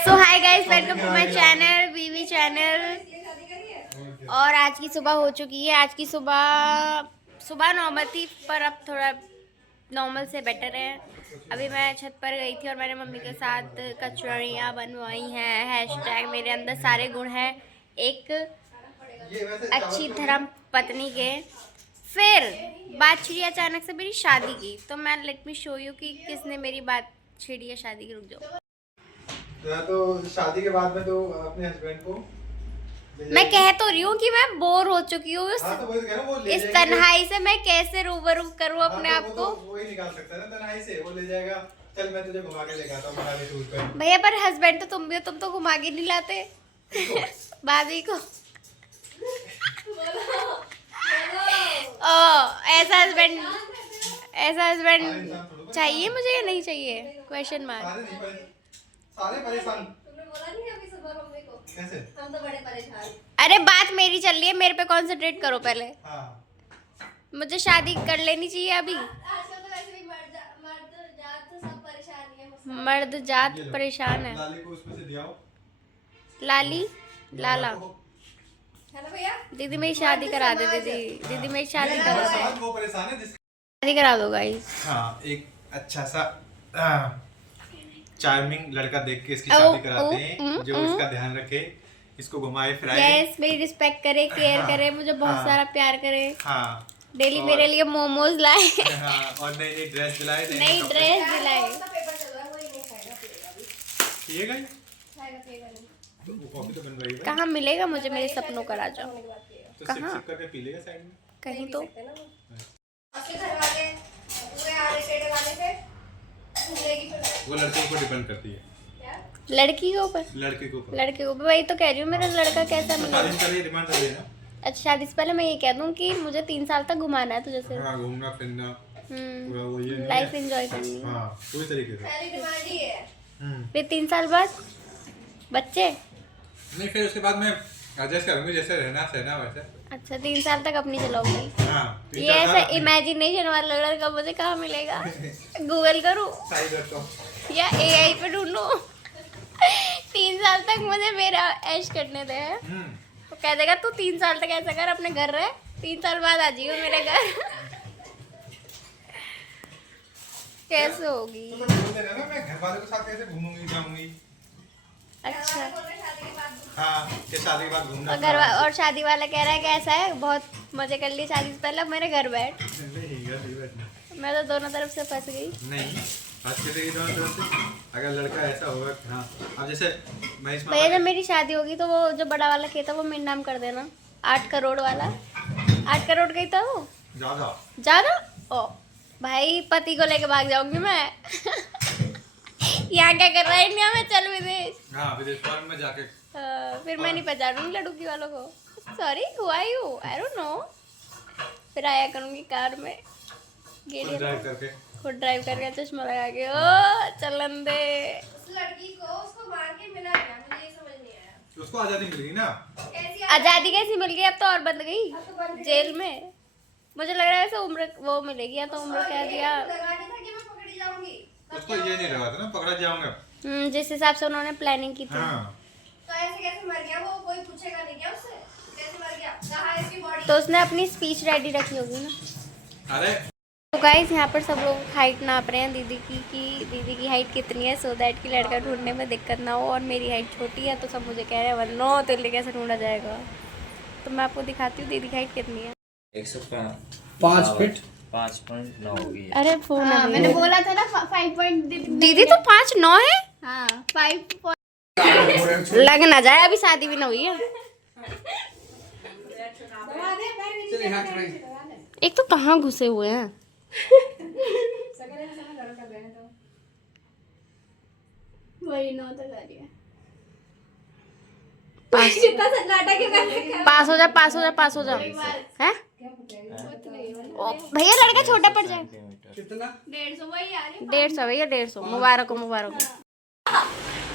So hi guys, welcome to my channel वीवी channel. और आज की सुबह हो चुकी है। आज की सुबह नॉर्मल थी, पर अब थोड़ा नॉर्मल से बेटर है। अभी मैं छत पर गई थी और मैंने मम्मी के साथ कचौड़ियाँ बनवाई हैं। हैशटैग मेरे अंदर सारे गुण हैं एक अच्छी धर्म पत्नी के। फिर बात छिड़ी अचानक से मेरी शादी की, तो मैं लेट मी शो यू कि किसने मेरी बात छिड़ी है शादी की। रुक जाओ। तो शादी के बाद में तो अपने हस्बैंड को मैं कह तो रही हूँ कि मैं बोर हो चुकी हूँ तो वही कह रहा हूँ, वो ले इस जाएगा। तन्हाई से। मैं कैसे रूबरू करूँ अपने आप को। वो ही निकाल सकता है ना तन्हाई से, वो ले जाएगा। चल मैं तुझे घुमा के लेके आता हूँ मनाली टूर पे। भैया पर हस्बैंड तो तुम भी हो, तुम तो घुमा के नहीं लाते भाभी को। ऐसा हस्बैंड चाहिए मुझे या नहीं चाहिए? Question mark. सारे परेशान। कैसे? हम तो बड़े परेशान। अरे बात मेरी चल रही है, मेरे पे कंसंट्रेट करो पहले। हाँ। मुझे शादी कर लेनी चाहिए अभी। आजकल तो वैसे भी मर्द जात तो सब परेशान ही है मुझसे। मर्द जात परेशान है। लाली को उसमें से दिया हो। लाली लाला है ना भैया? दीदी मेरी शादी करा दे। दीदी मेरी शादी करा दे। वो परेशान है शादी करा दो गाइस। हाँ, एक अच्छा सा चार्मिंग लड़का देख के इसकी शादी कराते हैं, जो इसका ध्यान रखे, इसको घुमाए फिराए। यस, मेरी रिस्पेक्ट करे, केयर करे, मुझे बहुत सारा प्यार करे। हाँ, डेली मेरे लिए मोमोज लाए। हाँ, और नई नई ड्रेस दिलाए, नई ड्रेस दिलाए। कौन सा पेपर चल रहा है, वो ही नहीं खाएगा पिएगा अभी। पिएगा ही? पिएगा नहीं। तो वो कॉफी तो बन रही है। कहाँ मिलेगा मुझे मेरे सपनों का राजा? होने के बाद पिएगा। तो कहाँ? सिप करके पी लेगा साइड में। कहीं तो सकते ना वो। उसके घर वाले पूरे आड़े टेढ़े वाले से घूमेगी फिर। वो लड़के को डिपेंड करती है। क्या? लड़की के ऊपर। लड़के को ऊपर। लड़के को वही तो कह रही हूँ, मेरा लड़का कैसा मिलेगा। शादी का ये डिमांड कर देना। अच्छा, शादी से पहले मैं ये कह दूँ कि मुझे 3 साल तक घुमाना है तुझे सिर्फ। हाँ, घूमना फिरना पूरा वो ये नहीं लाइफ है। एंजॉय करनी है। हाँ, पूरी तरीके से। पहली डिमांड ही है। फिर 3 साल बाद बच्चे। नहीं, फिर उसके बाद मैं एडजस्ट करूंगी, जैसे रहना सहना वैसे। अच्छा, 3 साल तक अपनी चलाओगी। हाँ, ये ऐसा इमेजिनेशन वाला लड़का मुझे कहाँ मिलेगा? गूगल करूँ साइड रखता हूँ। या एआई पे ढूंढूं? 3 साल तक मुझे मेरा ऐश करने दे। तो कह देगा तू 3 साल तक ऐसा कर, अपने घर रह, 3 साल बाद आ जाइयो मेरे घर। कैसे होगी? तो बोल देना ना, मैं घर वालों के साथ कैसे घूमूंगी जाऊंगी। अच्छा, हाँ, कि शादी के बाद घूमना। और शादी वाला कह रहा है कि ऐसा है, बहुत मजे कर लिए शादी से पहले, अब मेरे घर बैठ। नहीं, घर नहीं बैठना। मैं तो दोनों तरफ से फंस गई। नहीं, अच्छे से दोनों तरफ से। अगर लड़का ऐसा होगा, हाँ, अब जैसे महेश भैया मामा जब मेरी शादी होगी तो वो जो बड़ा वाला खेत है वो मेरे नाम कर देना। 8 करोड़ वाला। 8 करोड़ का ही था वो। ज्यादा? ओ भाई, पति को लेके भाग जाऊंगी मैं। यहाँ क्या कर रहा है इंडिया में, चल विदेश। हाँ, विदेश फॉरेन में जाके। फिर मैं नहीं पहचानूंगी लड़की वालों को। Sorry, who are you? I don't know. फिर आया करूंगी कार में, खुद ड्राइव करके। खुद ड्राइव करके, चश्मा लगा के। ओ चलन दे। उस लड़की को उसको मार के मिला क्या? मुझे ये समझ नहीं आया। उसको आजादी मिल गई ना। कैसी आजादी कैसी मिल गई? अब तो और बंद गई अब तो बंद गई। जेल में। मुझे लग रहा है ऐसे उम्र वो मिलेगी, या तो उम्र क्या दिया। लगा नहीं था कि मैं पकड़ी जाऊंगी। उसको ये नहीं लगा था ना पकड़ा जाऊंगा। जिस हिसाब से उन्होंने प्लानिंग की थी। हाँ, तो ऐसे कैसे मर गया वो? कोई पूछेगा नहीं क्या उससे? कैसे मर गया? कहाँ है इसकी बॉडी? तो उसने अपनी स्पीच रेडी रखी होगी ना। अरे तो गाइस, यहाँ पर सब लोग हाइट नाप रहे हैं दीदी की, कि दीदी की हाइट कितनी है, सो दैट कि लड़का ढूंढने में दिक्कत ना हो। और मेरी हाइट छोटी है तो सब मुझे कह रहे हैं वरनो तेरे कैसे ढूंढा जाएगा। तो मैं आपको दिखाती हूँ दीदी की हाइट कितनी है। 5 फीट 5.9 होगी। अरे फोन हाँ, मैंने बोला था ना 5 दीदी तो 5'9" है। हाँ 5 लग ना जाए, अभी शादी भी ना हुई है। एक तो कहाँ घुसे हुए हैं। वही 9 तक आ रही है। पास कितना सन्नाटा के कर पास हो जा, पास हो जा, पास हो जा। हैं? ओ भैया, लड़का छोटा पड़ जाए। कितना 150 वही आ रही 150 भैया, 150। मुबारक हो, मुबारक हो।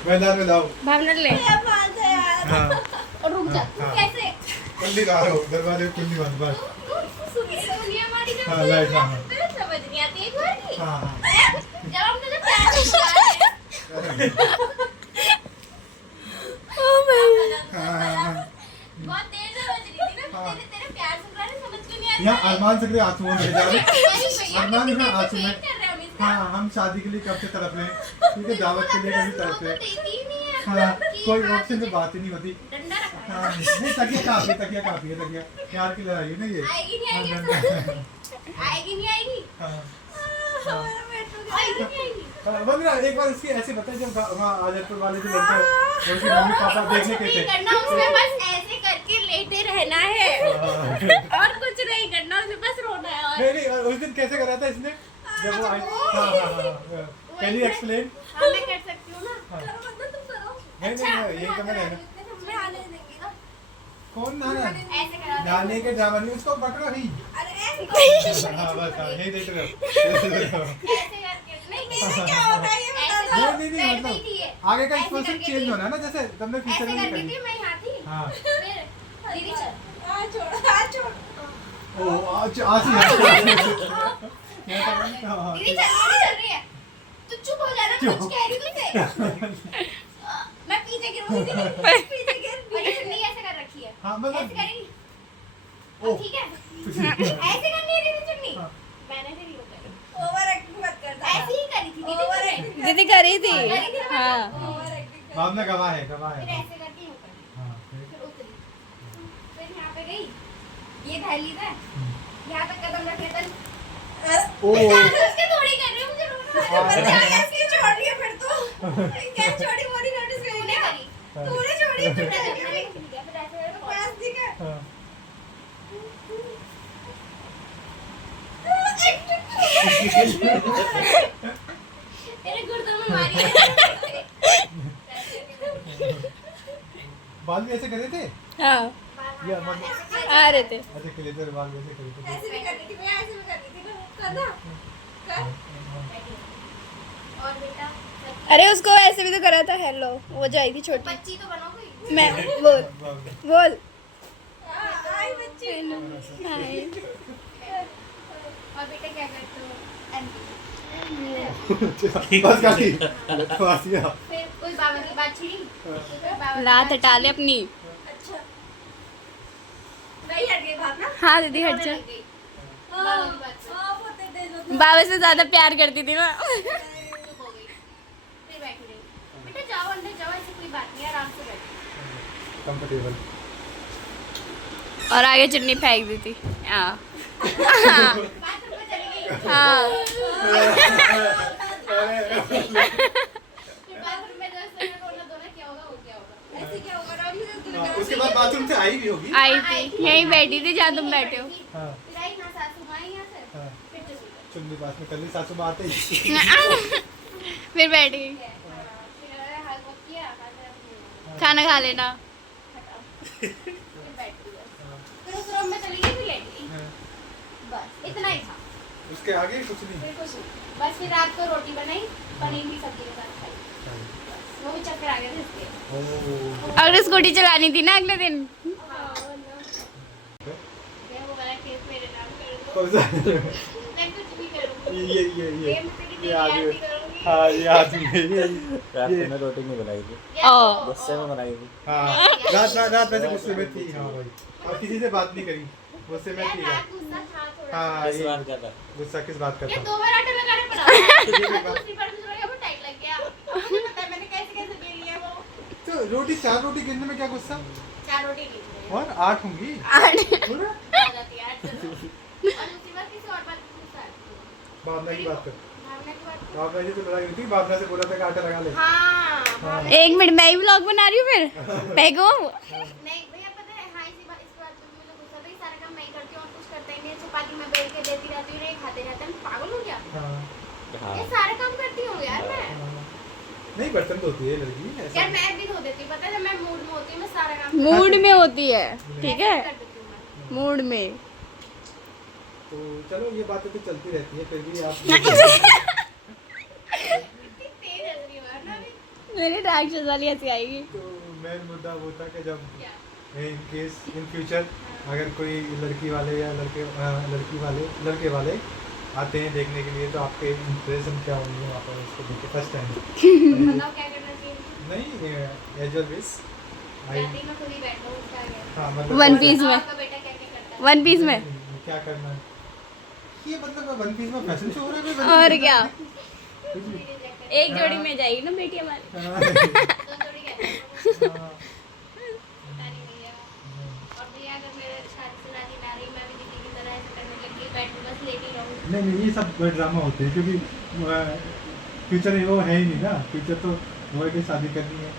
मैदान में जाओ। भावना ले। है। बात है यार। हाँ, और रुक जा। कैसे? कुंडी ला रहा हूँ, दरवाजे की कुंडी बंद बस। सुनिए हमारी जो हाँ, लाइट, हाँ, हाँ। मुझे समझ नहीं आती एक बार की। हाँ, हाँ। जब हम तुझे प्यार से बुला रहे हैं। यहाँ अरमान से आंसू में भेजा अरमान में आंसू में। हाँ हम शादी के लिए कब से तड़प रहे हैं, ठीक है, दावत के लिए कभी तड़प रहे हैं। हाँ कोई ऑप्शन तो बात ही नहीं होती। हाँ नहीं, तकिया काफी है, तकिया प्यार की लड़ाई है ना ये। आएगी नहीं आएगी हाँ आएगी नहीं आएगी। वंदना एक बार इसकी ऐसे बताए, जब वहाँ आजमपुर वाले जो लड़के उसके मम्मी पापा देखने के थे, करना उसमें बस ऐसे करके लेटे रहना है और कुछ नहीं करना, उसमें बस रोना है। और नहीं उस दिन कैसे करा था इसने जब वो आई? हाँ कैन यू एक्सप्लेन? हाँ मैं कर सकती हूँ ना। हाँ। करो मतलब तुम करो। नहीं यही तो मैं रहना। मैं आने देंगी ना। कौन नाना ऐसे करा दे। नानी के ड्रामा नहीं, उसको पकड़ो ही। अरे ऐसे हाँ बस हाँ यही देख रहे हो। ऐसे करके नहीं क्या होगा ये बता दो। नहीं मतलब आगे का एक्सप्रेशन चेंज होना है ना, जैसे तुमने फ्यूचर ऐसे में करके करी। थी मैं यहाँ थी। हाँ फिर दीदी चल आ छोड़ ओ आज आज ही दीदी चल रही है। तू चुप हो जा ना, कुछ कह रही तुझसे। मैं पीछे गिर रही थी, पीछे गिर और ये नहीं ऐसे कर रखी है। हाँ मतलब ऐसे करेंगी ओ ठीक है। ऐसे करनी है दीदी चुन्नी। हाँ। मैंने से नहीं होता। ओवर एक्टिंग मत कर। ऐसे ही करी थी दीदी। ओवर एक्टिंग दीदी करी थी। हाँ ओवर एक्टिंग बाप ने गवाह है फिर ऐसे करके यूं करी। हाँ फिर उतरी, फिर यहाँ पे गई, ये दहलीज है, यहाँ तक कदम रखे तन ओ उसके थोड़ी कर रही हूँ, मुझे रोना आ रहा है। इसकी छोड़ रही है फिर तो क्या छोड़ी, वो नहीं नोटिस करी ना तूने छोड़ी है, फिर ऐसे फिर ऐसे बस ठीक है। हाँ। तेरे गुर्दों में मारी है। बाल भी ऐसे करे थे हाँ या मतलब आ रहे थे। ऐसे के लिए थे, बाल भी ऐसे करे थे। ऐसे भी करनी थी, मैं ऐसे भी करनी थी ना, करना कर। और बेटा अरे उसको ऐसे भी तो करा था। हेलो वो जो आई थी छोटी, बच्ची तो बनो कोई। मैं बोल बोल। आई बच्ची। हाय। और बेटा क्या करते हो? बस काटी बस या फिर कोई बाबा की बात छिड़ी, बाबा लात हटा ले अपनी। अच्छा नहीं हट गई बात ना। हाँ दीदी हट जा। बाबा की बात से बाबा से ज्यादा प्यार करती थी ना। चुप हो गई, फिर बैठ गई। बेटा जाओ अंदर जाओ, ऐसी कोई बात नहीं, आराम से बैठो। कंफर्टेबल। और आगे चुन्नी फेंक दी थी। हाँ बाथरूम में चली गई। हाँ फिर बाथरूम में जैसे मैं रोना धोना क्या होगा, वो क्या होगा, ऐसे क्या होगा ना। हाँ, उसके बाद बाथरूम से आई भी होगी। आई थी, यहीं बैठी थी जहाँ तुम बैठे हो। हाँ फिर आई ना सासू माँ यहाँ से, हाँ फिर चली गई। चुन्नी पास में कर ली, सासू माँ आते ही फिर बैठ गई। फिर हाथ वो किया, खाना खा लेना। फिर बैठ गई। फिर उस रूम में चली गई, फिर लेट गई। हाँ। बस इतना ही था, उसके आगे कुछ नहीं। फिर कुछ नहीं। बस फिर रात को रोटी बनाई, पनीर की सब्जी के साथ खाई। वो भी चक्कर आ गए थे इसलिए। ओ अगर स्कूटी चलानी थी ना अगले दिन। ये वो वाला केस मेरे नाम कर दो, कौन सा? मैं कुछ भी करूँगी। ये मैं तेरी ये आदमी आरती करूँगी। हाँ ये आदमी रात को मैं रोटी नहीं बनाई थी, या तो- गुस्से में बनाई थी। हाँ रात वैसे गुस्से में थी। हाँ भाई और किसी से बात नहीं करी, गुस्से में यार थी। रात गुस्सा था थोड़ा। हाँ किस ये बात का था? गुस्सा किस बात का ये था? 2 बार आटा लगाने पड़ा। दूसरी बार दूसरा क्या वो टाइट लग गया। मुझे पता है मैंने कैसे कैसे बेली है वो। तो रोटी 4 रोटी गिनने में क्या गुस्सा? 4 रोटी ली थी। और 8 होंगी पूरा? आ जाती है 8 चलो। और दूसरी बार किसी और बात पे गुस्सा आता है। भावना की बात कर। भावना की बात पे। भावना जी तो लड़ाई हुई थी, भावना से बोला था कि आटा लगा ले। हाँ भावना- एक मिनट मैं ही व्लॉग बना रही हूँ फिर पैगो। नहीं भैया पता है, हाँ इसी बात इस बात पे मुझे गुस्सा था कि सारा काम मैं ही करती हूँ और कुछ करता ही नहीं है। चपाती में बेल के देती रहती हूँ, नहीं खाते रहते हैं। पागल हो क्या? हाँ हाँ ये सारा काम करती हूँ यार मैं। नहीं बर्तन धोती है लड़की ऐसा। यार मैं भी धो देती हूँ, पता है जब मैं मूड में होती हूँ मैं सारा काम मूड में होती है, ठीक है, कर देती हूँ मैं। मूड में। तो चलो ये बातें तो चलती रहती है, फिर भी आप इतनी तेज हंस रही हो यार ना अभी। मेरी राक्षस वाली हंसी आएगी। तो मेन मुद्दा वो था कि जब क्या? इन केस इन फ्यूचर अगर कोई लड़की वाले या लड़के वाले आते हैं देखने के लिए, तो आपके इंप्रेशन क्या होंगे वहाँ पर उसको देख के फर्स्ट टाइम? बताओ क्या करना चाहिए? नहीं एज ऑलवेज जाती मैं खुद ही बैठा हूँ, उसका आगे। हाँ मतलब वन पीस में, आपका बेटा क्या क्या करता है? वन पीस में। क्या करना है। ये मतलब वन पीस में फैशन शो हो रहा है कोई? और क्या, कुछ भी। एक जोड़ी में जाएगी ना बेटी हमारी। हाँ। तो थोड़ी कहते हैं हाँ। पता नहीं भैया। और भैया अगर मेरे शादी से राजी ना रही, मैं भी दीदी की तरह ऐसे करने लगी, बैठ बस लेटी रहूँ। नहीं ये सब ड्रामा होते हैं क्योंकि फ्यूचर वो है ही नहीं ना। फ्यूचर तो वो है कि शादी करनी है,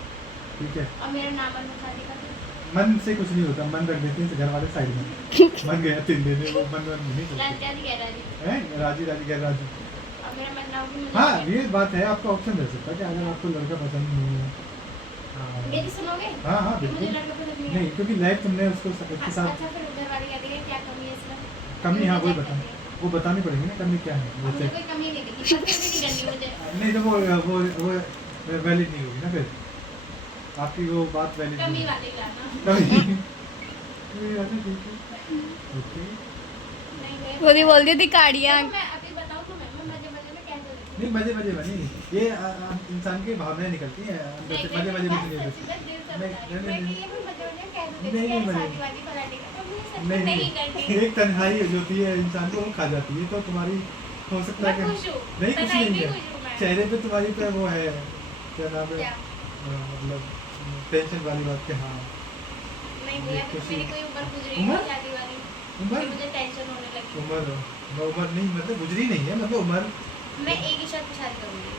ठीक है। और मेरा नाम और मैं शादी कर दूँ। मन से कुछ नहीं होता, मन रख देते हैं घर वाले साइड में। मन गया तिल देने, वो मन नहीं राजी करते राजी कह राजी। हैं। राजी राजी गैर राजी। और मेरा मन ना हो कि मुझे हाँ ये बात है, आपका ऑप्शन रह सकता है कि अगर आपको लड़का पसंद नहीं है। हाँ मेरी सुनोगे? हाँ हाँ कि मुझे बिल्कुल। लड़का पसंद नहीं है। नहीं क्योंकि लाइफ तुमने उसको के साथ अच्छा फिर घर वाले कहते हैं क्या कमी है इसमें? कमी, हाँ वही मुझे बता, क्या करती है? वो बतानी पड़ेगी ना कमी क्या है। मुझे जैसे कोई कमी नहीं दिखी, पर फिर भी नहीं करनी मुझे। नहीं तो वो वैलिड नहीं होगी ना फिर, आपकी वो बात वैलिड कमी नहीं वाली लाना। कमी। ठीक है ओके। नहीं मैं खुद ही बोल दी थी काड़ियाँ। मैं अभी बताऊँ तो मैं मजे मजे में कैसे रहती नहीं मजे मजे बनी ये इंसान की भावनाएं निकलती हैं अंदर से, मजे मजे नहीं होते। नहीं, नहीं नहीं एक तन्हाई जो होती है इंसान को वो खा जाती है, तो तुम्हारी हो सकता है कि नहीं कुछ नहीं है चेहरे पे तुम्हारी पे वो है क्या नाम है, मतलब टेंशन वाली बात के। हाँ उम्र मुझे टेंशन होने लगी। उम्र नहीं मतलब गुजरी नहीं है, मतलब उम्र मैं एक ही शर्त पे शादी करूंगी।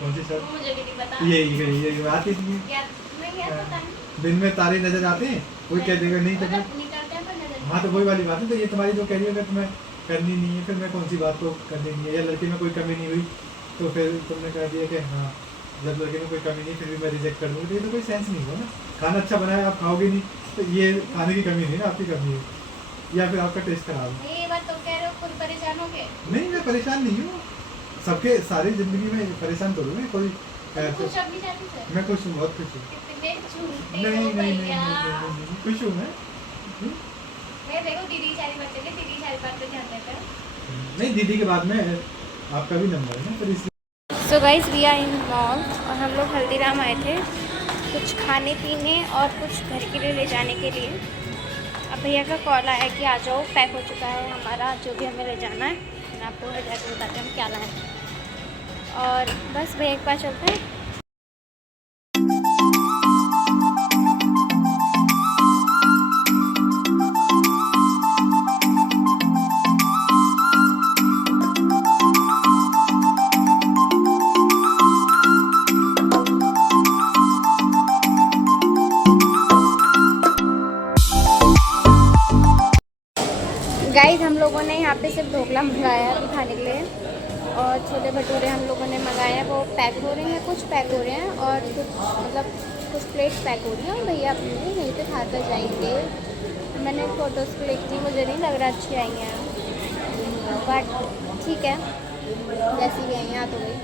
कौन सी वो शर्त? मुझे भी नहीं पता। ये बात इसलिए यार मैं यार पता नहीं। दिन में तारे नजर आते हैं, कोई कह देगा नहीं तो मतलब निकलते हैं पर नजर हाँ तो वही वाली बात है। तो ये तुम्हारी जो कह रही है अगर तुम्हें करनी नहीं है, फिर मैं कौन सी बात को कर देंगी है, या लड़के में कोई कमी नहीं हुई तो फिर तुमने कह दिया कि हाँ जब लड़के में कोई कमी नहीं फिर भी मैं रिजेक्ट कर दूँगी, तो ये तो कोई सेंस नहीं हुआ ना। खाना अच्छा बनाया आप खाओगे नहीं तो ये खाने की कमी नहीं ना, आपकी कमी है, या फिर आपका टेस्ट खराब है। ये बात तो कह रहे हो, खुद परेशान हो गए। नहीं मैं परेशान नहीं हूँ, सबके सारी ज़िंदगी में परेशान तो हूँ कोई। खुश अपनी शादी से? मैं खुश हूँ, बहुत खुश हूँ। कितने झूठे नहीं हो नहीं नहीं भैया। नहीं खुश हूँ मैं। मैं देखो दीदी की सारी बातें दीदी की सारी बातें ध्यान देते हैं। नहीं दीदी के बाद में आपका भी नंबर है ना, फिर इसलिए। So guys we are in mall और हम लोग हल्दीराम आए थे कुछ खाने पीने और कुछ घर के लिए ले जाने के लिए। अब भैया का कॉल आया कि आ जाओ, पैक हो चुका है हमारा जो भी हमें ले जाना है। मैं आपको घर जाकर बताते हैं हम क्या लाए हैं। और बस भैया के पास चलते हैं। गाइस हम लोगों ने यहाँ पे सिर्फ ढोकला मंगाया है अभी खाने के लिए, और छोले भटूरे हम लोगों ने मंगाए हैं, वो पैक हो रहे हैं, कुछ पैक हो रहे हैं और कुछ मतलब कुछ प्लेट्स पैक हो रही हैं। और भैया अपने लिए यहीं पे खा कर जाएंगे। मैंने फ़ोटोज़ क्लिक की, मुझे नहीं लग रहा अच्छी आई हैं, बट ठीक है जैसी भी आई हैं आ तो गई।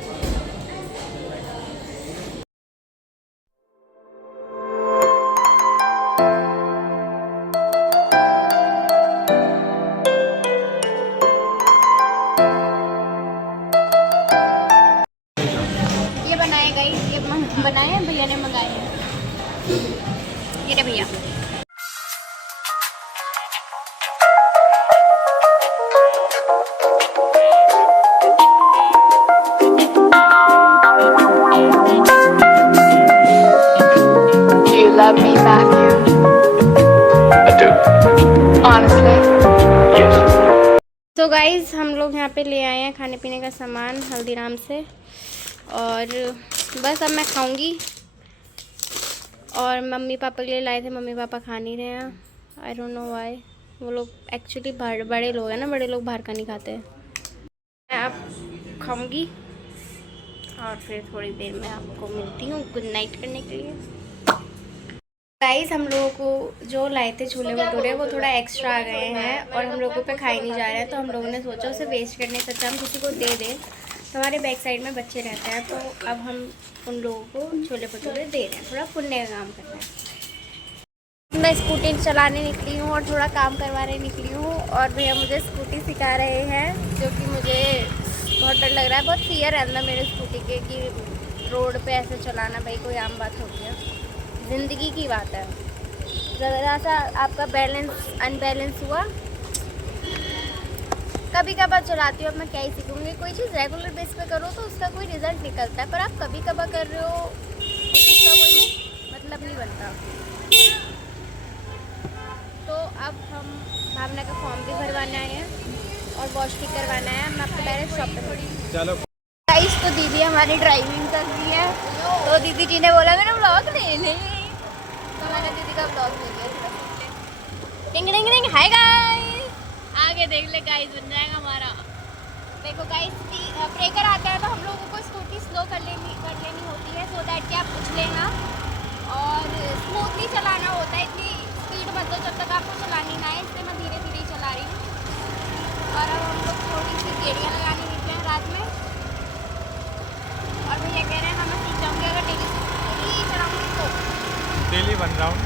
बनाए हैं भैया ने मंगाए हैं, ये रे भैया। Do you love me, Matthew? I do. Honestly? Yes. तो गाइज़ हम लोग यहाँ पे ले आए हैं खाने पीने का सामान हल्दीराम से, और बस अब मैं खाऊंगी। और मम्मी पापा के लिए लाए थे, मम्मी पापा खा नहीं रहे हैं, आई डोंट नो व्हाई। वो लोग एक्चुअली बड़े लोग हैं ना, बड़े लोग बाहर का नहीं खाते। मैं अब खाऊंगी और फिर थोड़ी देर में आपको मिलती हूँ गुड नाइट करने के लिए। गाइस हम लोगों को जो लाए थे छोले भटूरे वो थोड़ा एक्स्ट्रा आ गए हैं और हम लोगों पे खाए नहीं जा रहे हैं, तो हम लोगों ने सोचा उसे वेस्ट करने से अच्छा हम किसी को दे दें। तो हमारे बैक साइड में बच्चे रहते हैं, तो अब हम उन लोगों को छोले भटूरे दे रहे हैं, थोड़ा पुण्य का काम करना है। मैं स्कूटी चलाने निकली हूँ और थोड़ा काम करवाने निकली हूँ, और भैया मुझे स्कूटी सिखा रहे हैं, जो कि मुझे बहुत डर लग रहा है, बहुत फियर है अंदर मेरे स्कूटी के कि रोड पे ऐसे चलाना भाई कोई आम बात हो गया, ज़िंदगी की बात है। ज़रा सा आपका बैलेंस अनबैलेंस हुआ कभी कभार चलाती हूँ, अब मैं क्या ही सीखूंगी। कोई चीज़ रेगुलर बेस पे करो तो उसका कोई रिजल्ट निकलता है, पर आप कभी कभार कर रहे हो तो उसका कोई मतलब नहीं बनता। तो अब हम भावना का फॉर्म भी भरवाना है और वॉश भी करवाना है। मैं आपको डायरेक्ट शॉप पे छोड़ी। चलो गाइस, तो दीदी हमारी ड्राइविंग कर रही है, तो दीदी जी ने बोला मेरा ब्लॉग ले ले, तो मैंने दीदी का ब्लॉग ले लिया। डिंग डिंग डिंग, हाय गाइस, आगे देख ले गाइस, बन जाएगा हमारा। देखो गाइस, ब्रेकर आता है तो हम लोगों को स्कूटी स्लो कर लेनी होती है, सो दैट कि आप उछले ना और स्मूथली चलाना होता है। इतनी स्पीड मत दो जब तक आपको चलानी ना है, इसलिए मैं धीरे धीरे चला रही हूँ। और अब हम लोग थोड़ी सी गेड़ियाँ लगाने निकले हैं रात में, और भैया कह रहे हैं हाँ मैं सीख जाऊँगी अगर डेली चलाऊँगी तो। Daily 1 round